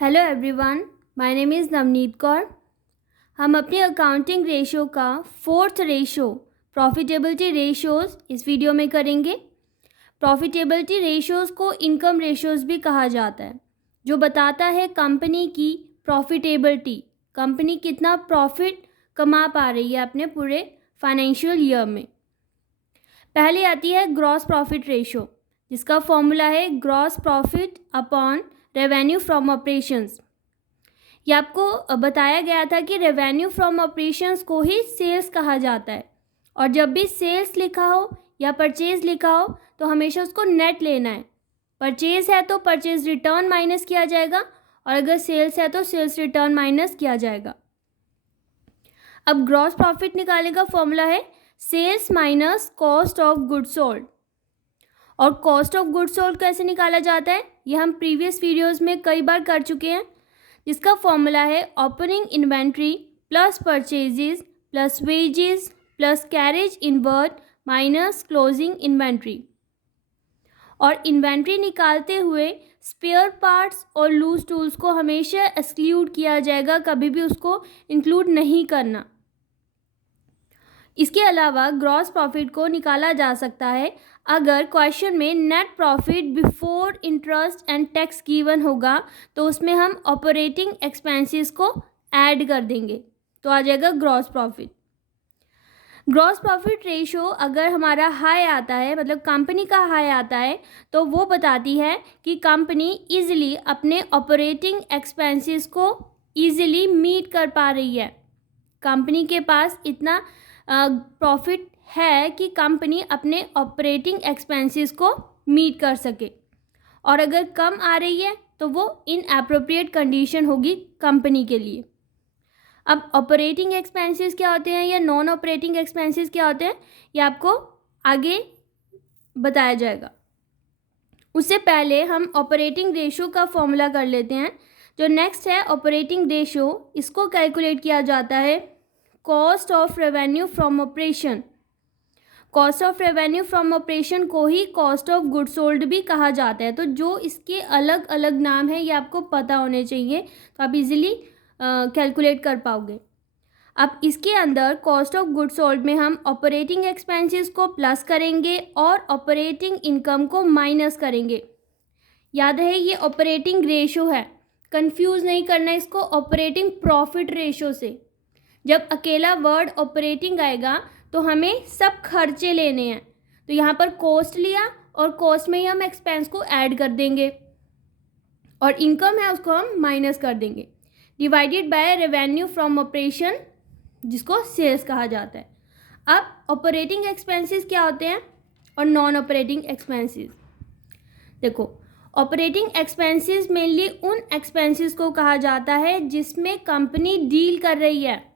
Hello everyone, my name is Navneet Kaur. हम अपने accounting ratio का फोर्थ रेशो प्रॉफिटेबिलिटी रेशोज़ इस वीडियो में करेंगे। प्रॉफिटेबिलिटी रेशोज़ को इनकम रेशोज़ भी कहा जाता है, जो बताता है कंपनी की प्रॉफिटेबिलिटी, कंपनी कितना प्रॉफिट कमा पा रही है अपने पूरे फाइनेंशियल ईयर में। पहले आती है ग्रॉस प्रॉफिट रेशो, जिसका फॉर्मूला है gross profit upon revenue from operations. ये आपको बताया गया था कि रेवेन्यू फ्रॉम ऑपरेशंस को ही सेल्स कहा जाता है, और जब भी सेल्स लिखा हो या परचेज लिखा हो तो हमेशा उसको नेट लेना है। परचेज है तो परचेज रिटर्न माइनस किया जाएगा, और अगर सेल्स है तो सेल्स रिटर्न माइनस किया जाएगा। अब ग्रॉस प्रॉफिट निकालने का फॉर्मूला है sales minus cost of goods sold. और कॉस्ट ऑफ गुड्स सोल्ड कैसे निकाला जाता है ये हम प्रीवियस वीडियोस में कई बार कर चुके हैं, जिसका फॉर्मूला है opening inventory plus purchases plus wages plus carriage inward minus closing inventory. और इन्वेंट्री निकालते हुए स्पेयर पार्ट्स और लूज टूल्स को हमेशा एक्सक्लूड किया जाएगा, कभी भी उसको इंक्लूड नहीं करना। इसके अलावा ग्रॉस प्रॉफिट को निकाला जा सकता है अगर क्वेश्चन में net profit before interest and tax given होगा तो उसमें हम ऑपरेटिंग एक्सपेंसेस को ऐड कर देंगे, तो आ जाएगा gross profit. Gross profit ratio अगर हमारा हाई आता है, मतलब कंपनी का हाई आता है, तो वो बताती है कि कंपनी इजीली अपने ऑपरेटिंग एक्सपेंसेस को इजीली मीट कर पा रही है। कंपनी के पास इतना प्रॉफिट है कि कंपनी अपने ऑपरेटिंग एक्सपेंसेस को मीट कर सके। और अगर कम आ रही है तो वो इनएप्रोप्रिएट कंडीशन होगी कंपनी के लिए। अब ऑपरेटिंग एक्सपेंसेस क्या होते हैं या नॉन ऑपरेटिंग एक्सपेंसेस क्या होते हैं ये आपको आगे बताया जाएगा। उससे पहले हम ऑपरेटिंग रेशो का फॉर्मूला कर लेते हैं। जो नेक्स्ट है ऑपरेटिंग रेशो, इसको कैलकुलेट किया जाता है cost of revenue from operation. Cost of revenue from operation को ही कॉस्ट ऑफ गुड्स सोल्ड भी कहा जाता है। तो जो इसके अलग अलग नाम है ये आपको पता होने चाहिए, तो आप इजीली कैलकुलेट कर पाओगे। अब इसके अंदर कॉस्ट ऑफ गुड्स सोल्ड में हम ऑपरेटिंग एक्सपेंसेस को प्लस करेंगे और ऑपरेटिंग इनकम को माइनस करेंगे। याद रहे ये ऑपरेटिंग रेशो है, कंफ्यूज नहीं करना इसको ऑपरेटिंग प्रॉफिट रेशो से। जब अकेला वर्ड ऑपरेटिंग आएगा तो हमें सब खर्चे लेने हैं, तो यहाँ पर कॉस्ट लिया और कॉस्ट में ही हम एक्सपेंस को ऐड कर देंगे, और इनकम है उसको हम माइनस कर देंगे, divided by revenue from operation, जिसको सेल्स कहा जाता है। अब ऑपरेटिंग एक्सपेंसेस क्या होते हैं और नॉन ऑपरेटिंग एक्सपेंसेस। देखो, ऑपरेटिंग एक्सपेंसेस मेनली उन एक्सपेंसेस को कहा जाता है जिसमें कंपनी डील कर रही है,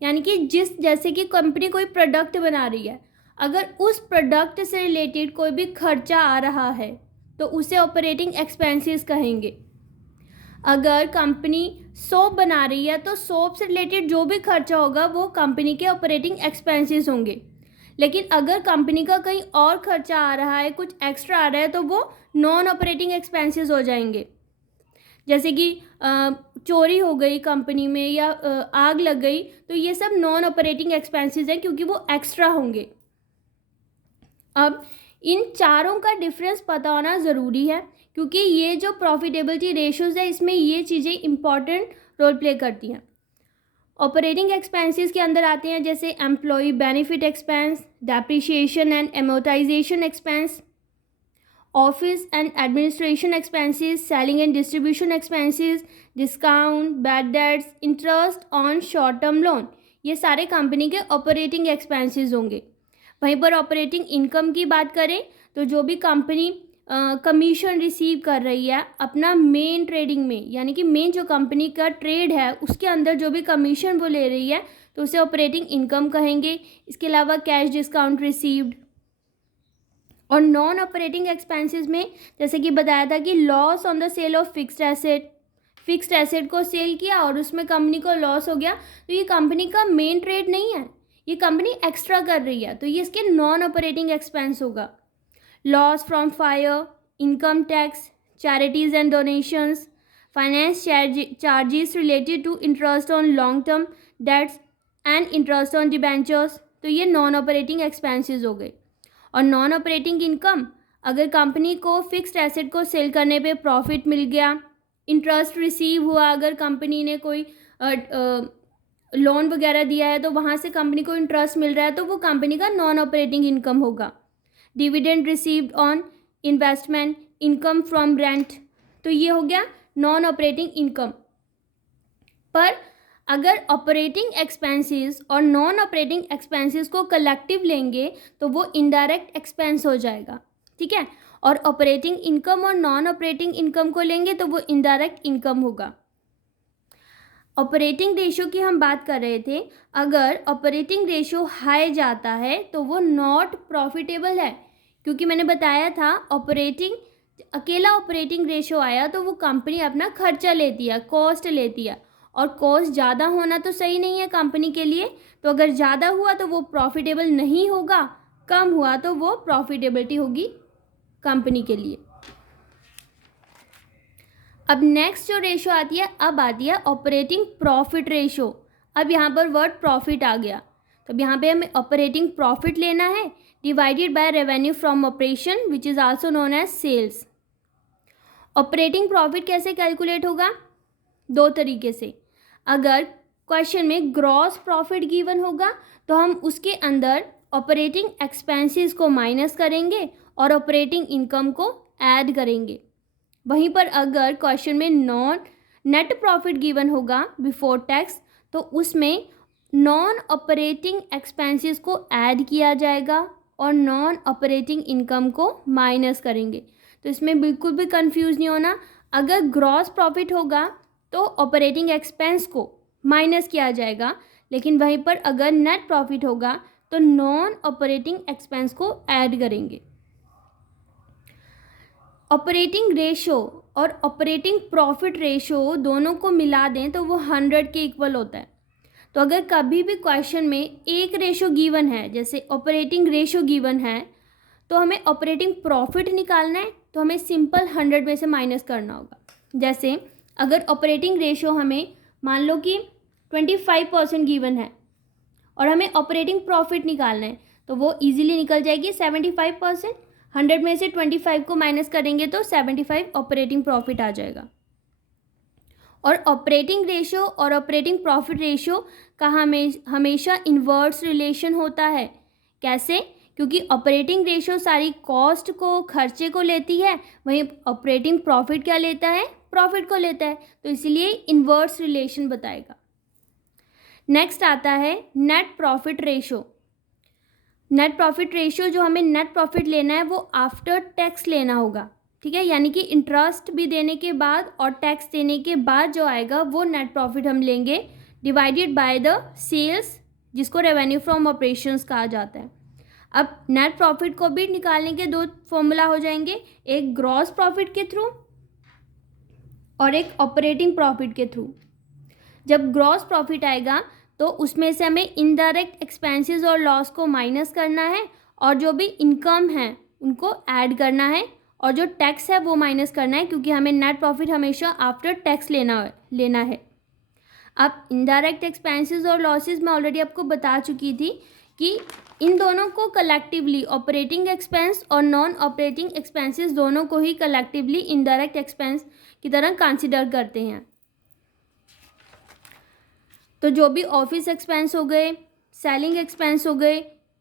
यानी कि जैसे कि कंपनी कोई प्रोडक्ट बना रही है, अगर उस प्रोडक्ट से रिलेटेड कोई भी खर्चा आ रहा है तो उसे ऑपरेटिंग एक्सपेंसेस कहेंगे। अगर कंपनी सोप बना रही है तो सोप से रिलेटेड जो भी खर्चा होगा वो कंपनी के ऑपरेटिंग एक्सपेंसेस होंगे। लेकिन अगर कंपनी का कहीं और खर्चा आ रहा है, कुछ एक्स्ट्रा आ रहा है, तो वो नॉन ऑपरेटिंग एक्सपेंसेस हो जाएंगे। जैसे कि चोरी हो गई कंपनी में या आग लग गई, तो ये सब नॉन ऑपरेटिंग एक्सपेंसेस हैं क्योंकि वो एक्स्ट्रा होंगे। अब इन चारों का डिफरेंस पता होना ज़रूरी है, क्योंकि ये जो प्रॉफिटेबिलिटी रेशोज़ है इसमें ये चीज़ें इंपॉर्टेंट रोल प्ले करती हैं। ऑपरेटिंग एक्सपेंसेस के अंदर आते हैं जैसे employee benefit expense, depreciation and amortisation expense, office and administration expenses, selling and distribution expenses, discount, bad debts, interest on short term loan, ये सारे कंपनी के ऑपरेटिंग एक्सपेंसेस होंगे। वहीं पर ऑपरेटिंग इनकम की बात करें तो जो भी कंपनी कमीशन रिसीव कर रही है अपना मेन ट्रेडिंग में, यानी कि मेन जो कंपनी का ट्रेड है उसके अंदर जो भी कमीशन वो ले रही है तो उसे ऑपरेटिंग इनकम कहेंगे। इसके अलावा कैश डिस्काउंट रिसीव्ड। और नॉन ऑपरेटिंग एक्सपेंसेस में जैसे कि बताया था कि loss on the sale of fixed asset, fixed asset को सेल किया और उसमें कंपनी को लॉस हो गया, तो ये कंपनी का मेन ट्रेड नहीं है, ये कंपनी एक्स्ट्रा कर रही है, तो ये इसके नॉन ऑपरेटिंग एक्सपेंस होगा। Loss from fire, income tax, charities and donations, finance charges related to interest on long term debts and interest on debentures, तो ये नॉन ऑपरेटिंग एक्सपेंसेस हो गए। और नॉन ऑपरेटिंग इनकम, अगर कंपनी को fixed asset को sale करने पे प्रॉफिट मिल गया, इंटरेस्ट रिसीव हुआ, अगर कंपनी ने कोई लोन वगैरह दिया है तो वहाँ से कंपनी को इंटरेस्ट मिल रहा है, तो वो कंपनी का नॉन ऑपरेटिंग इनकम होगा। Dividend received on investment, income from rent, तो ये हो गया नॉन ऑपरेटिंग इनकम। पर अगर ऑपरेटिंग एक्सपेंसेस और नॉन ऑपरेटिंग एक्सपेंसेस को कलेक्टिव लेंगे तो वो इनडायरेक्ट एक्सपेंस हो जाएगा, ठीक है। और ऑपरेटिंग इनकम और नॉन ऑपरेटिंग इनकम को लेंगे तो वो इनडायरेक्ट इनकम होगा। ऑपरेटिंग रेशियो की हम बात कर रहे थे, अगर ऑपरेटिंग रेशियो हाई जाता है तो वो नॉट प्रॉफिटेबल है, क्योंकि मैंने बताया था अकेला ऑपरेटिंग रेशियो आया तो वो कंपनी अपना खर्चा लेती है, कॉस्ट लेती है, और कॉस्ट ज़्यादा होना तो सही नहीं है कंपनी के लिए। तो अगर ज़्यादा हुआ तो वो प्रॉफिटेबल नहीं होगा, कम हुआ तो वो प्रॉफिटेबिलिटी होगी कंपनी के लिए। अब नेक्स्ट जो रेशियो आती है, अब आती है ऑपरेटिंग प्रॉफिट रेशियो। अब यहाँ पर वर्ड प्रॉफिट आ गया, तो अब यहाँ पे हमें ऑपरेटिंग प्रॉफिट लेना है divided by revenue from operation which is also known as sales. Operating profit कैसे कैलकुलेट होगा? दो तरीके से। अगर क्वेश्चन में ग्रॉस प्रॉफिट गिवन होगा तो हम उसके अंदर ऑपरेटिंग एक्सपेंसेस को माइनस करेंगे और ऑपरेटिंग इनकम को ऐड करेंगे। वहीं पर अगर क्वेश्चन में नेट प्रॉफिट गिवन होगा बिफोर टैक्स तो उसमें नॉन ऑपरेटिंग एक्सपेंसेस को ऐड किया जाएगा और नॉन ऑपरेटिंग इनकम को माइनस करेंगे। तो इसमें बिल्कुल भी कंफ्यूज नहीं होना। अगर ग्रॉस प्रॉफिट होगा तो ऑपरेटिंग एक्सपेंस को माइनस किया जाएगा, लेकिन वहीं पर अगर नेट प्रॉफिट होगा तो नॉन ऑपरेटिंग एक्सपेंस को ऐड करेंगे। ऑपरेटिंग रेशो और ऑपरेटिंग प्रॉफिट रेशो दोनों को मिला दें तो वो 100 के इक्वल होता है। तो अगर कभी भी क्वेश्चन में एक रेशो गिवन है, जैसे ऑपरेटिंग रेशो गिवन है, तो हमें ऑपरेटिंग प्रॉफिट निकालना है तो हमें सिंपल 100 में से माइनस करना होगा। जैसे अगर ऑपरेटिंग रेशो हमें मान लो कि 25% गिवन है और हमें ऑपरेटिंग प्रॉफिट निकालना है तो वो इजीली निकल जाएगी 75%। 100 में से 25 को माइनस करेंगे तो 75 ऑपरेटिंग प्रॉफिट आ जाएगा। और ऑपरेटिंग रेशियो और ऑपरेटिंग प्रॉफिट रेशियो का हमेशा इन्वर्स रिलेशन होता है। कैसे? क्योंकि ऑपरेटिंग रेशियो सारी कॉस्ट को, खर्चे को लेती है, वहीं ऑपरेटिंग प्रॉफिट क्या लेता है? प्रॉफिट को लेता है, तो इसलिए इन्वर्स रिलेशन बताएगा। नेक्स्ट आता है net profit ratio. Net profit ratio जो हमें नेट प्रॉफिट लेना है वो आफ्टर टैक्स लेना होगा, ठीक है। यानी कि इंटरेस्ट भी देने के बाद और टैक्स देने के बाद जो आएगा वो नेट प्रॉफिट हम लेंगे डिवाइडेड बाय द सेल्स, जिसको रेवेन्यू फ्रॉम ऑपरेशंस कहा जाता है। अब नेट प्रॉफिट को भी निकालने के दो फॉर्मूला हो जाएंगे, एक ग्रॉस प्रॉफिट के थ्रू और एक ऑपरेटिंग प्रॉफिट के थ्रू। जब ग्रॉस प्रॉफिट आएगा तो उसमें से हमें इनडायरेक्ट एक्सपेंसेस और लॉस को माइनस करना है और जो भी इनकम है उनको ऐड करना है और जो टैक्स है वो माइनस करना है, क्योंकि हमें नेट प्रॉफिट हमेशा आफ्टर टैक्स लेना है। अब इनडायरेक्ट एक्सपेंसेस और लॉसेस मैं ऑलरेडी आपको बता चुकी थी कि इन दोनों को कलेक्टिवली ऑपरेटिंग एक्सपेंस और नॉन ऑपरेटिंग एक्सपेंसेस दोनों को ही कलेक्टिवली इनडायरेक्ट एक्सपेंस की तरह कंसिडर करते हैं। तो जो भी ऑफिस एक्सपेंस हो गए, सेलिंग एक्सपेंस हो गए,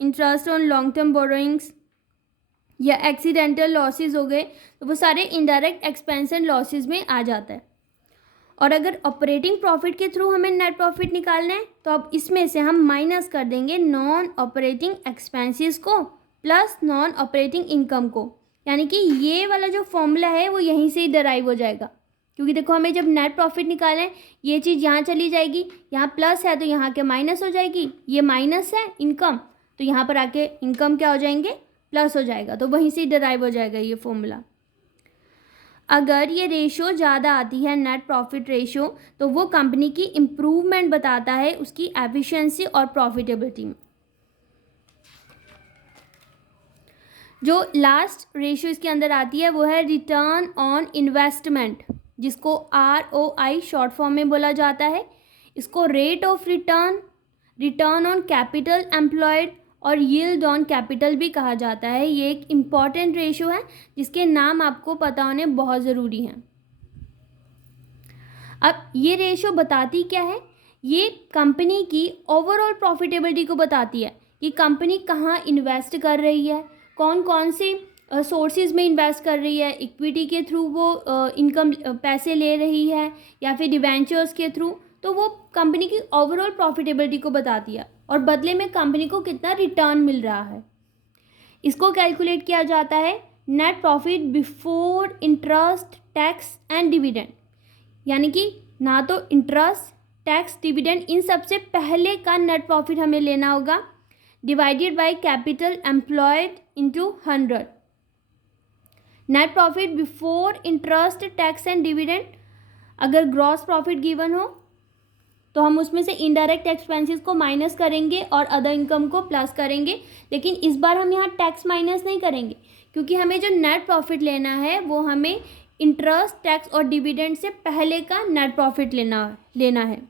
interest on long term borrowings या एक्सीडेंटल लॉसेस हो गए, तो वो सारे इनडायरेक्ट एक्सपेंस एंड लॉसेस में आ जाता है। और अगर ऑपरेटिंग प्रॉफिट के थ्रू हमें नेट प्रॉफिट निकालना है तो अब इसमें से हम माइनस कर देंगे नॉन ऑपरेटिंग एक्सपेंसेस को प्लस नॉन ऑपरेटिंग इनकम को। यानी कि ये वाला जो फॉर्मूला है वो यहीं से ही डराइव हो जाएगा, क्योंकि देखो हमें जब नेट प्रॉफिट निकालना है ये चीज़ यहाँ चली जाएगी, यहाँ प्लस है तो यहाँ के माइनस हो जाएगी, ये माइनस है इनकम तो यहाँ पर आके इनकम क्या हो जाएंगे? प्लस हो जाएगा। तो वहीं से डराइव हो जाएगा ये फॉर्मूला। अगर ये रेशियो ज़्यादा आती है नेट प्रॉफिट रेशियो तो वो कंपनी की इम्प्रूवमेंट बताता है उसकी एफिशिएंसी और प्रॉफिटेबिलिटी में। जो लास्ट रेशियो इसके अंदर आती है वो है रिटर्न ऑन इन्वेस्टमेंट। जिसको ROI शॉर्ट फॉर्म में बोला जाता है। इसको rate of return, return on capital employed और यील्ड ऑन कैपिटल भी कहा जाता है। ये एक इम्पॉर्टेंट रेशियो है जिसके नाम आपको पता होने बहुत ज़रूरी हैं। अब ये रेशियो बताती क्या है? ये कंपनी की ओवरऑल प्रॉफिटेबिलिटी को बताती है कि कंपनी कहाँ इन्वेस्ट कर रही है, कौन कौन से सोर्सेज में इन्वेस्ट कर रही है, इक्विटी के थ्रू वो इनकम पैसे ले रही है या फिर डिवेंचर्स के थ्रू। तो वो कंपनी की ओवरऑल प्रॉफिटेबिलिटी को बताती है और बदले में कंपनी को कितना रिटर्न मिल रहा है। इसको कैलकुलेट किया जाता है net profit before interest, tax and dividend, यानी कि ना तो इंटरेस्ट, टैक्स, डिविडेंड इन सबसे पहले का नेट प्रॉफिट हमें लेना होगा, divided by capital employed into 100। Net profit before interest, tax and dividend, अगर ग्रॉस प्रॉफिट गिवन हो तो हम उसमें से इनडायरेक्ट एक्सपेंसेस को माइनस करेंगे और अदर इनकम को प्लस करेंगे। लेकिन इस बार हम यहाँ टैक्स माइनस नहीं करेंगे, क्योंकि हमें जो नेट प्रॉफिट लेना है वो हमें इंटरेस्ट, टैक्स और डिविडेंड से पहले का नेट प्रॉफिट लेना है।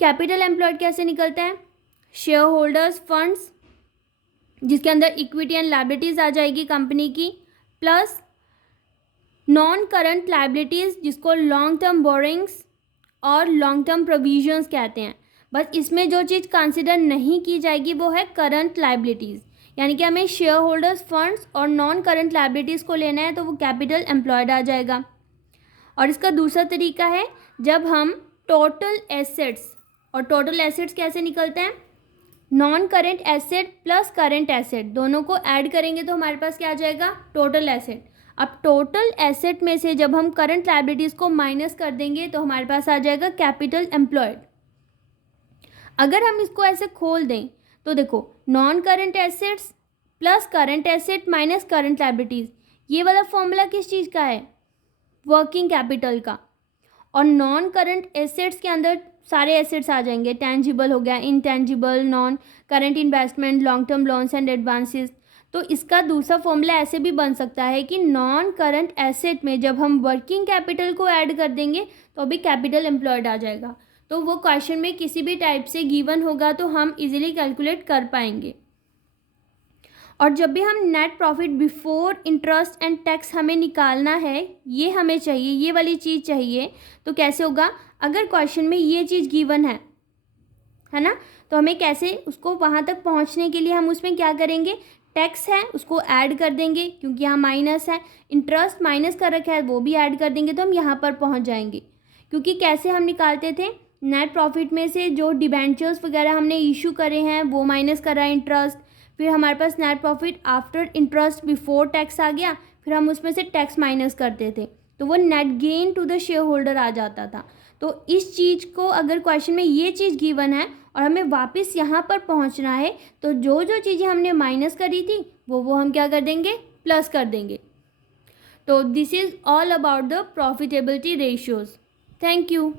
कैपिटल एम्प्लॉयड कैसे निकलता है? शेयर होल्डर्स फंड्स, जिसके अंदर इक्विटी एंड लायबिलिटीज़ आ जाएगी कंपनी की, प्लस नॉन करंट लायबिलिटीज़ जिसको लॉन्ग टर्म बोरिंग्स और लॉन्ग टर्म प्रोविजंस कहते हैं। बस इसमें जो चीज़ कंसिडर नहीं की जाएगी वो है करंट लायबिलिटीज़, यानी कि हमें शेयर होल्डर्स फंड्स और नॉन करंट लायबिलिटीज़ को लेना है तो वो कैपिटल एम्प्लॉयड आ जाएगा। और इसका दूसरा तरीका है जब हम टोटल एसेट्स, और टोटल एसेट्स कैसे निकलते हैं? Non current asset plus current asset दोनों को ऐड करेंगे तो हमारे पास क्या आ जाएगा? Total asset. अब टोटल एसेट में से जब हम करंट लायबिलिटीज़ को माइनस कर देंगे तो हमारे पास आ जाएगा कैपिटल एम्प्लॉयड। अगर हम इसको ऐसे खोल दें तो देखो, non current assets plus current asset minus current liabilities, ये वाला फॉर्मूला किस चीज़ का है? वर्किंग कैपिटल का। और नॉन करंट एसेट्स के अंदर सारे एसेट्स आ जाएंगे, टेंजिबल हो गया, intangible, non current investment, long term loans and advances. तो इसका दूसरा फॉर्मूला ऐसे भी बन सकता है कि नॉन करंट एसेट में जब हम वर्किंग कैपिटल को ऐड कर देंगे तो अभी कैपिटल एम्प्लॉयड आ जाएगा। तो वो क्वेश्चन में किसी भी टाइप से गिवन होगा तो हम इजीली कैलकुलेट कर पाएंगे। और जब भी हम net profit before interest and tax हमें निकालना है, ये हमें चाहिए, ये वाली चीज़ चाहिए, तो कैसे होगा? अगर क्वेश्चन में ये चीज़ गिवन है ना, तो हमें कैसे उसको वहाँ तक पहुँचने के लिए हम उसमें क्या करेंगे? टैक्स है उसको ऐड कर देंगे, क्योंकि यहाँ माइनस है, इंटरेस्ट माइनस कर रखा है वो भी ऐड कर देंगे तो हम यहाँ पर पहुँच जाएंगे। क्योंकि कैसे हम निकालते थे? नेट प्रॉफिट में से जो डिबेंचर्स वगैरह हमने इशू करे हैं वो माइनस करा है इंटरेस्ट, फिर हमारे पास net profit after interest before tax आ गया, फिर हम उसमें से टैक्स माइनस करते थे तो वो net gain to the shareholder आ जाता था। तो इस चीज़ को अगर क्वेश्चन में ये चीज़ गिवन है और हमें वापस यहाँ पर पहुँचना है तो जो जो चीज़ें हमने माइनस करी थी वो हम क्या कर देंगे? प्लस कर देंगे। तो this is all about the profitability ratios. Thank you.